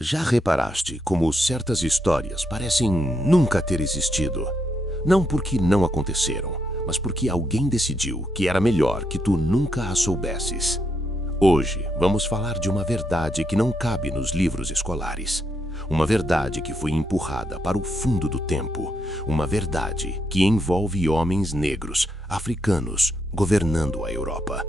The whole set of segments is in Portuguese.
Já reparaste como certas histórias parecem nunca ter existido? Não porque não aconteceram, mas porque alguém decidiu que era melhor que tu nunca as soubesses. Hoje vamos falar de uma verdade que não cabe nos livros escolares. Uma verdade que foi empurrada para o fundo do tempo. Uma verdade que envolve homens negros, africanos, governando a Europa.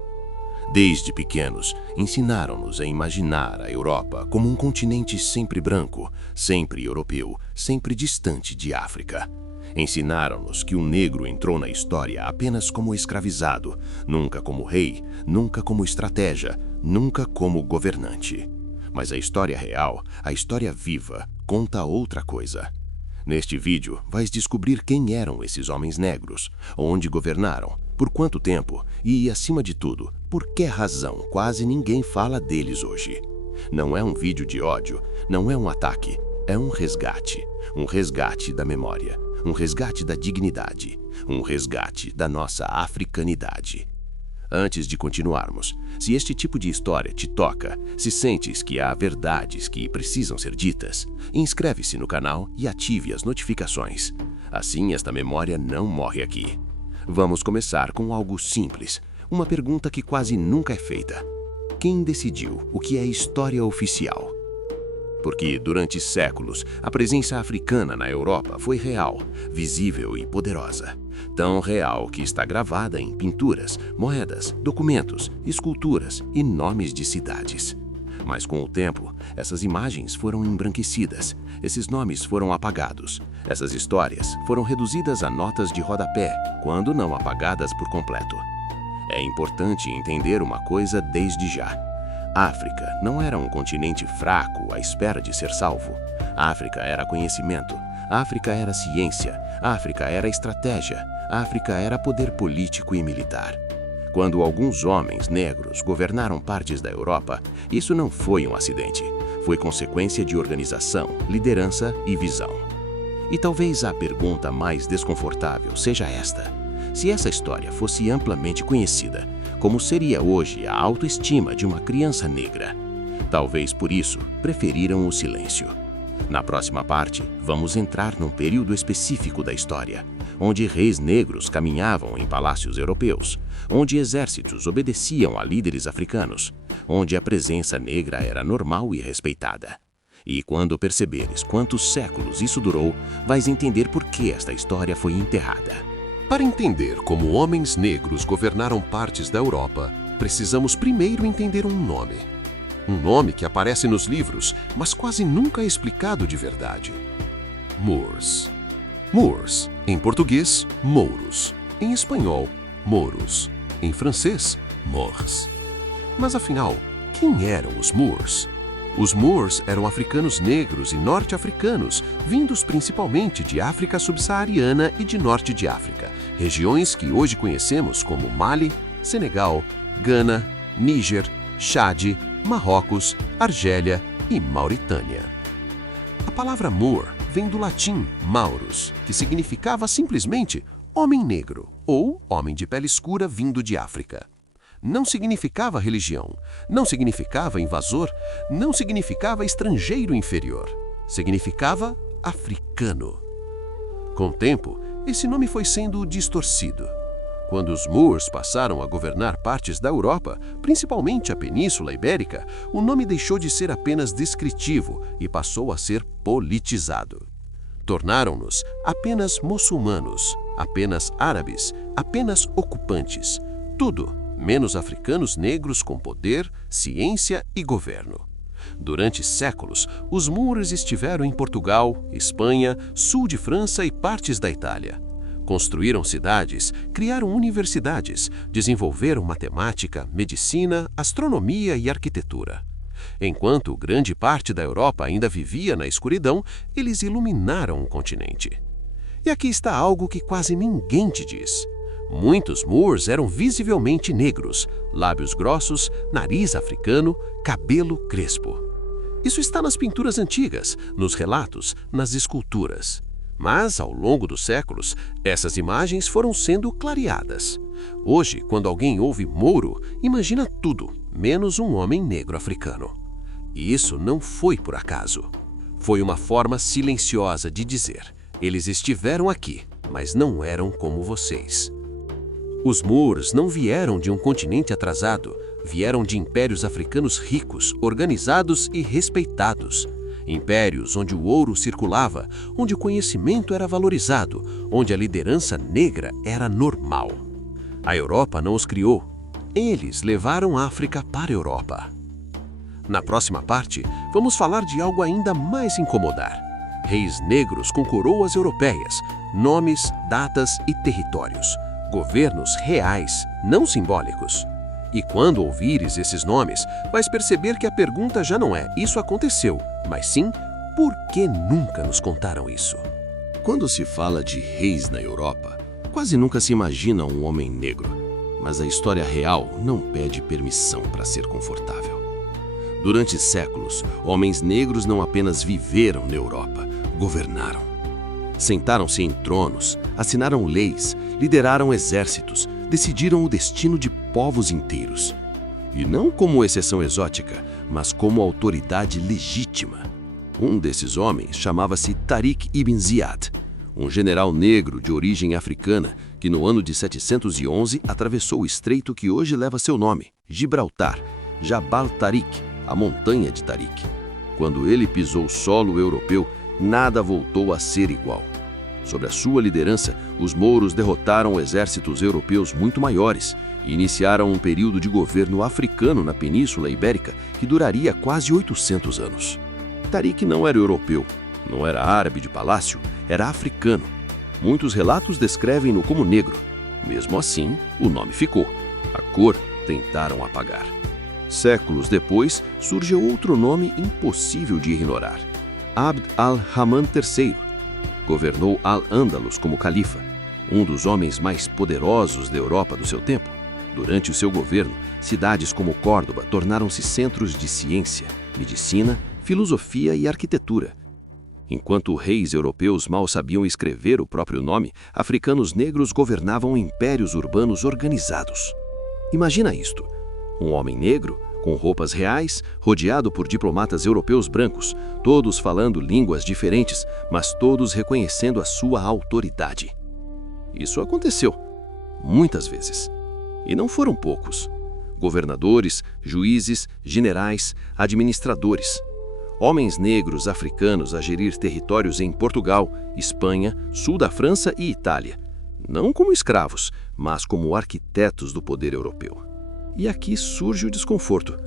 Desde pequenos, ensinaram-nos a imaginar a Europa como um continente sempre branco, sempre europeu, sempre distante de África. Ensinaram-nos que o negro entrou na história apenas como escravizado, nunca como rei, nunca como estratégia, nunca como governante. Mas a história real, a história viva, conta outra coisa. Neste vídeo, vais descobrir quem eram esses homens negros, onde governaram, por quanto tempo e, acima de tudo, por que razão quase ninguém fala deles hoje. Não é um vídeo de ódio, não é um ataque, é um resgate da memória, um resgate da dignidade, um resgate da nossa africanidade. Antes de continuarmos, se este tipo de história te toca, se sentes que há verdades que precisam ser ditas, inscreve-se no canal e ative as notificações. Assim esta memória não morre aqui. Vamos começar com algo simples, uma pergunta que quase nunca é feita. Quem decidiu o que é história oficial? Porque durante séculos, a presença africana na Europa foi real, visível e poderosa. Tão real que está gravada em pinturas, moedas, documentos, esculturas e nomes de cidades. Mas com o tempo, essas imagens foram embranquecidas, esses nomes foram apagados, essas histórias foram reduzidas a notas de rodapé, quando não apagadas por completo. É importante entender uma coisa desde já. África não era um continente fraco à espera de ser salvo. África era conhecimento, África era ciência, África era estratégia, África era poder político e militar. Quando alguns homens negros governaram partes da Europa, isso não foi um acidente. Foi consequência de organização, liderança e visão. E talvez a pergunta mais desconfortável seja esta: se essa história fosse amplamente conhecida, como seria hoje a autoestima de uma criança negra? Talvez por isso preferiram o silêncio. Na próxima parte, vamos entrar num período específico da história, onde reis negros caminhavam em palácios europeus, onde exércitos obedeciam a líderes africanos, onde a presença negra era normal e respeitada. E quando perceberes quantos séculos isso durou, vais entender por que esta história foi enterrada. Para entender como homens negros governaram partes da Europa, precisamos primeiro entender um nome. Um nome que aparece nos livros, mas quase nunca é explicado de verdade. Moors. Moors, em português, mouros. Em espanhol, moros. Em francês, Moors. Mas afinal, quem eram os Moors? Os Moors eram africanos negros e norte-africanos, vindos principalmente de África subsaariana e de norte de África, regiões que hoje conhecemos como Mali, Senegal, Gana, Níger, Chade, Marrocos, Argélia e Mauritânia. A palavra Moor vem do latim Maurus, que significava simplesmente homem negro ou homem de pele escura vindo de África. Não significava religião, não significava invasor, não significava estrangeiro inferior. Significava africano. Com o tempo, esse nome foi sendo distorcido. Quando os Moors passaram a governar partes da Europa, principalmente a Península Ibérica, o nome deixou de ser apenas descritivo e passou a ser politizado. Tornaram-nos apenas muçulmanos, apenas árabes, apenas ocupantes. Tudo menos africanos negros com poder, ciência e governo. Durante séculos, os Moors estiveram em Portugal, Espanha, sul de França e partes da Itália. Construíram cidades, criaram universidades, desenvolveram matemática, medicina, astronomia e arquitetura. Enquanto grande parte da Europa ainda vivia na escuridão, eles iluminaram o continente. E aqui está algo que quase ninguém te diz. Muitos Moors eram visivelmente negros, lábios grossos, nariz africano, cabelo crespo. Isso está nas pinturas antigas, nos relatos, nas esculturas. Mas, ao longo dos séculos, essas imagens foram sendo clareadas. Hoje, quando alguém ouve Mouro, imagina tudo, menos um homem negro africano. E isso não foi por acaso. Foi uma forma silenciosa de dizer: eles estiveram aqui, mas não eram como vocês. Os Moors não vieram de um continente atrasado, vieram de impérios africanos ricos, organizados e respeitados. Impérios onde o ouro circulava, onde o conhecimento era valorizado, onde a liderança negra era normal. A Europa não os criou. Eles levaram a África para a Europa. Na próxima parte, vamos falar de algo ainda mais incomodar. Reis negros com coroas europeias, nomes, datas e territórios. Governos reais, não simbólicos. E quando ouvires esses nomes, vais perceber que a pergunta já não é "isso aconteceu", mas sim "por que nunca nos contaram isso?". Quando se fala de reis na Europa, quase nunca se imagina um homem negro. Mas a história real não pede permissão para ser confortável. Durante séculos, homens negros não apenas viveram na Europa, governaram. Sentaram-se em tronos, assinaram leis, lideraram exércitos, decidiram o destino de povos inteiros. E não como exceção exótica, mas como autoridade legítima. Um desses homens chamava-se Tariq ibn Ziyad, um general negro de origem africana que no ano de 711 atravessou o estreito que hoje leva seu nome, Gibraltar, Jabal Tariq, a montanha de Tariq. Quando ele pisou o solo europeu, nada voltou a ser igual. Sob a sua liderança, os mouros derrotaram exércitos europeus muito maiores e iniciaram um período de governo africano na Península Ibérica que duraria quase 800 anos. Tariq não era europeu, não era árabe de palácio, era africano. Muitos relatos descrevem-no como negro. Mesmo assim, o nome ficou. A cor tentaram apagar. Séculos depois, surge outro nome impossível de ignorar: Abd al-Rahman III. Governou Al-Ândalus como califa, um dos homens mais poderosos da Europa do seu tempo. Durante o seu governo, cidades como Córdoba tornaram-se centros de ciência, medicina, filosofia e arquitetura. Enquanto reis europeus mal sabiam escrever o próprio nome, africanos negros governavam impérios urbanos organizados. Imagina isto: um homem negro, com roupas reais, rodeado por diplomatas europeus brancos, todos falando línguas diferentes, mas todos reconhecendo a sua autoridade. Isso aconteceu, muitas vezes. E não foram poucos. Governadores, juízes, generais, administradores. Homens negros africanos a gerir territórios em Portugal, Espanha, sul da França e Itália. Não como escravos, mas como arquitetos do poder europeu. E aqui surge o desconforto.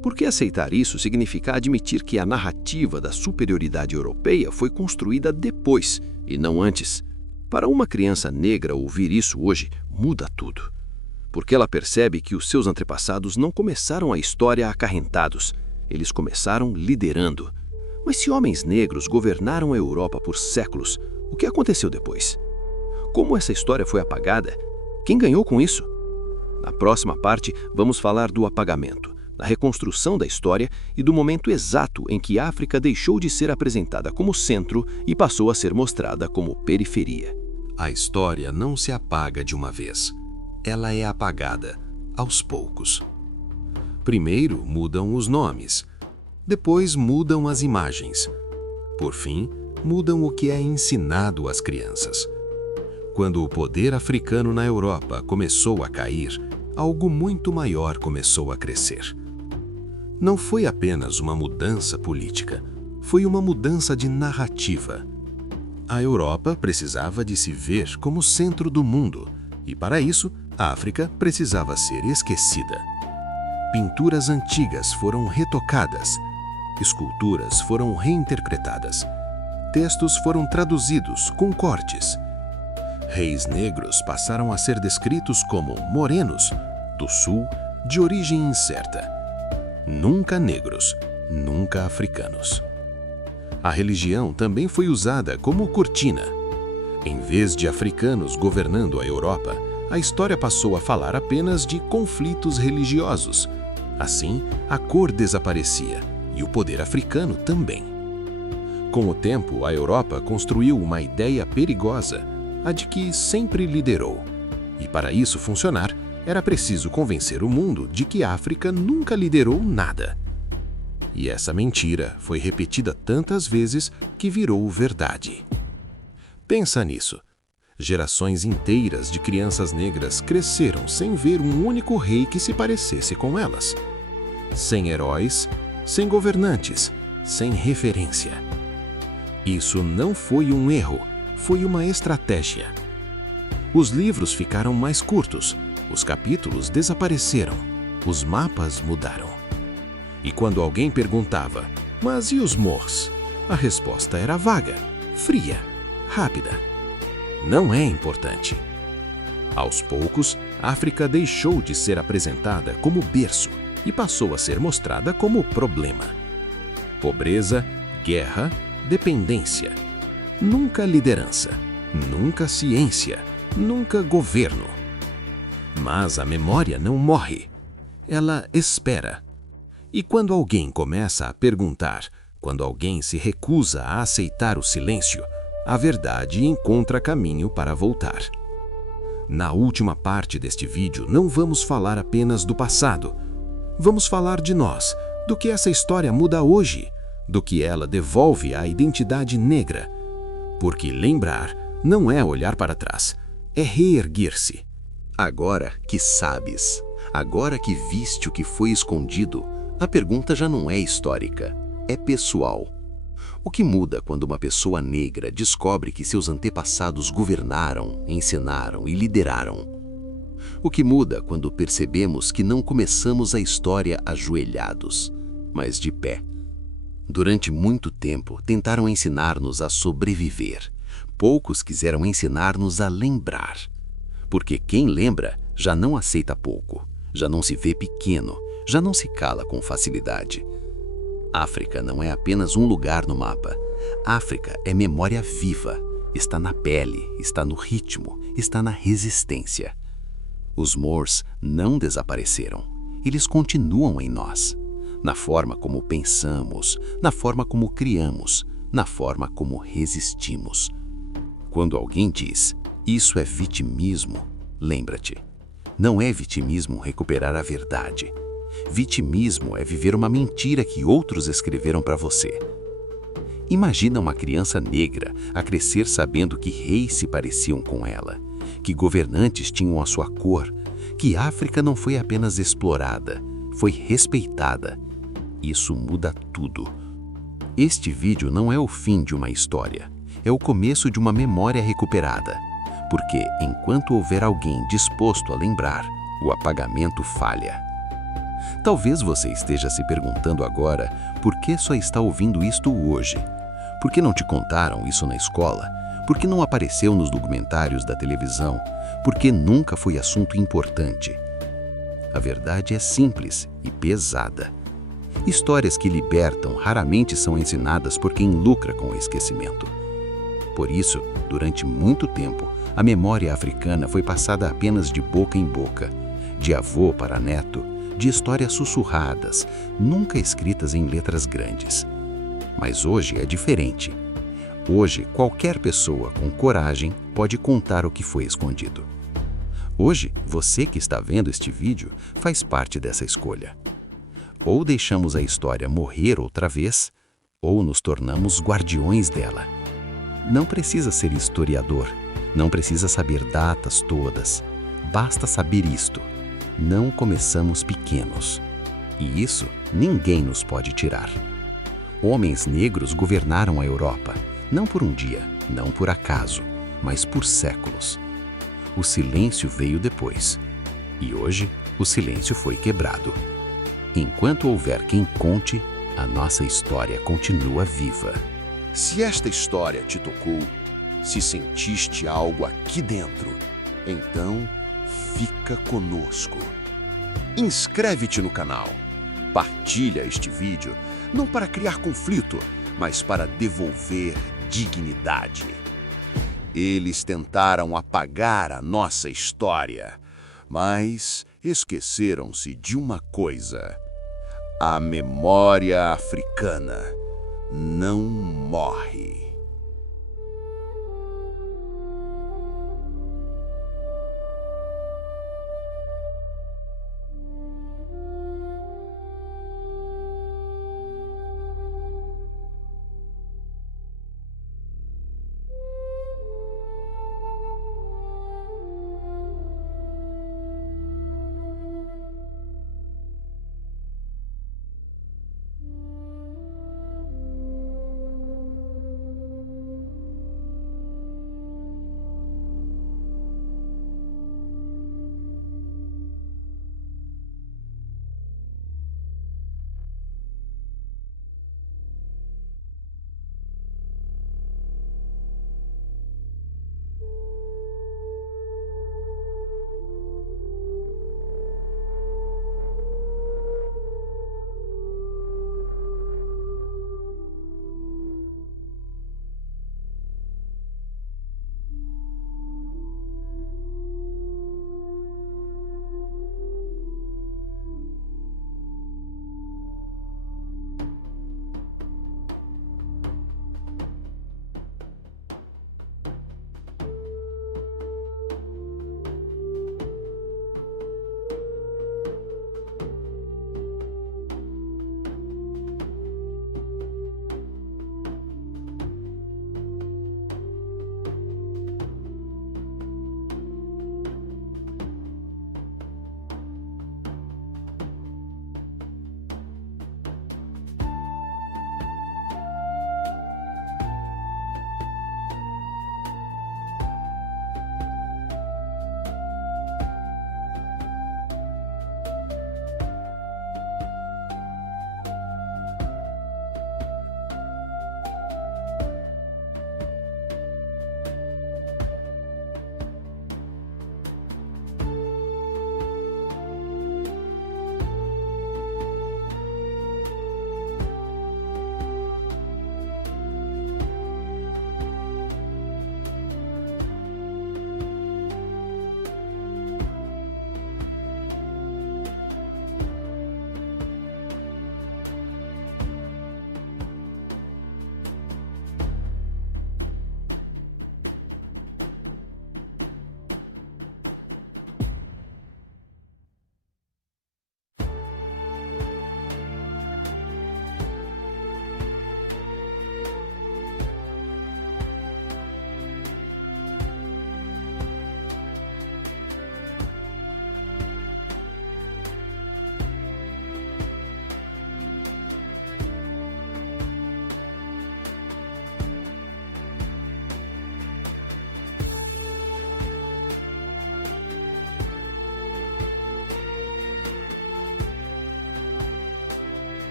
Porque aceitar isso significa admitir que a narrativa da superioridade europeia foi construída depois e não antes. Para uma criança negra ouvir isso hoje muda tudo. Porque ela percebe que os seus antepassados não começaram a história acarrentados, eles começaram liderando. Mas se homens negros governaram a Europa por séculos, o que aconteceu depois? Como essa história foi apagada? Quem ganhou com isso? Na próxima parte, vamos falar do apagamento, da reconstrução da história e do momento exato em que a África deixou de ser apresentada como centro e passou a ser mostrada como periferia. A história não se apaga de uma vez. Ela é apagada, aos poucos. Primeiro mudam os nomes, depois mudam as imagens. Por fim, mudam o que é ensinado às crianças. Quando o poder africano na Europa começou a cair, algo muito maior começou a crescer. Não foi apenas uma mudança política, foi uma mudança de narrativa. A Europa precisava de se ver como centro do mundo, e para isso, a África precisava ser esquecida. Pinturas antigas foram retocadas, esculturas foram reinterpretadas, textos foram traduzidos com cortes. Reis negros passaram a ser descritos como morenos, do sul, de origem incerta. Nunca negros, nunca africanos. A religião também foi usada como cortina. Em vez de africanos governando a Europa, a história passou a falar apenas de conflitos religiosos. Assim, a cor desaparecia e o poder africano também. Com o tempo, a Europa construiu uma ideia perigosa, a de que sempre liderou. E para isso funcionar, era preciso convencer o mundo de que a África nunca liderou nada. E essa mentira foi repetida tantas vezes que virou verdade. Pensa nisso. Gerações inteiras de crianças negras cresceram sem ver um único rei que se parecesse com elas. Sem heróis, sem governantes, sem referência. Isso não foi um erro, foi uma estratégia. Os livros ficaram mais curtos, os capítulos desapareceram, os mapas mudaram. E quando alguém perguntava, mas e os Moors? A resposta era vaga, fria, rápida. Não é importante. Aos poucos, África deixou de ser apresentada como berço e passou a ser mostrada como problema. Pobreza, guerra, dependência. Nunca liderança, nunca ciência, nunca governo. Mas a memória não morre. Ela espera. E quando alguém começa a perguntar, quando alguém se recusa a aceitar o silêncio, a verdade encontra caminho para voltar. Na última parte deste vídeo, não vamos falar apenas do passado. Vamos falar de nós, do que essa história muda hoje, do que ela devolve à identidade negra. Porque lembrar não é olhar para trás, é reerguer-se. Agora que sabes, agora que viste o que foi escondido, a pergunta já não é histórica, é pessoal. O que muda quando uma pessoa negra descobre que seus antepassados governaram, ensinaram e lideraram? O que muda quando percebemos que não começamos a história ajoelhados, mas de pé? Durante muito tempo, tentaram ensinar-nos a sobreviver. Poucos quiseram ensinar-nos a lembrar. Porque quem lembra já não aceita pouco, já não se vê pequeno, já não se cala com facilidade. África não é apenas um lugar no mapa. África é memória viva. Está na pele, está no ritmo, está na resistência. Os Moors não desapareceram. Eles continuam em nós. Na forma como pensamos, na forma como criamos, na forma como resistimos. Quando alguém diz, isso é vitimismo, lembra-te. Não é vitimismo recuperar a verdade. Vitimismo é viver uma mentira que outros escreveram para você. Imagina uma criança negra a crescer sabendo que reis se pareciam com ela, que governantes tinham a sua cor, que África não foi apenas explorada, foi respeitada. Isso muda tudo. Este vídeo não é o fim de uma história, é o começo de uma memória recuperada. Porque enquanto houver alguém disposto a lembrar, o apagamento falha. Talvez você esteja se perguntando agora por que só está ouvindo isto hoje. Por que não te contaram isso na escola? Por que não apareceu nos documentários da televisão? Por que nunca foi assunto importante? A verdade é simples e pesada. Histórias que libertam raramente são ensinadas por quem lucra com o esquecimento. Por isso, durante muito tempo, a memória africana foi passada apenas de boca em boca, de avô para neto, de histórias sussurradas, nunca escritas em letras grandes. Mas hoje é diferente. Hoje, qualquer pessoa com coragem pode contar o que foi escondido. Hoje, você que está vendo este vídeo faz parte dessa escolha. Ou deixamos a história morrer outra vez, ou nos tornamos guardiões dela. Não precisa ser historiador, não precisa saber datas todas. Basta saber isto. Não começamos pequenos. E isso ninguém nos pode tirar. Homens negros governaram a Europa, não por um dia, não por acaso, mas por séculos. O silêncio veio depois. E hoje, o silêncio foi quebrado. Enquanto houver quem conte, a nossa história continua viva. Se esta história te tocou, se sentiste algo aqui dentro, então fica conosco. Inscreve-te no canal. Partilha este vídeo, não para criar conflito, mas para devolver dignidade. Eles tentaram apagar a nossa história, mas esqueceram-se de uma coisa. A memória africana não morre.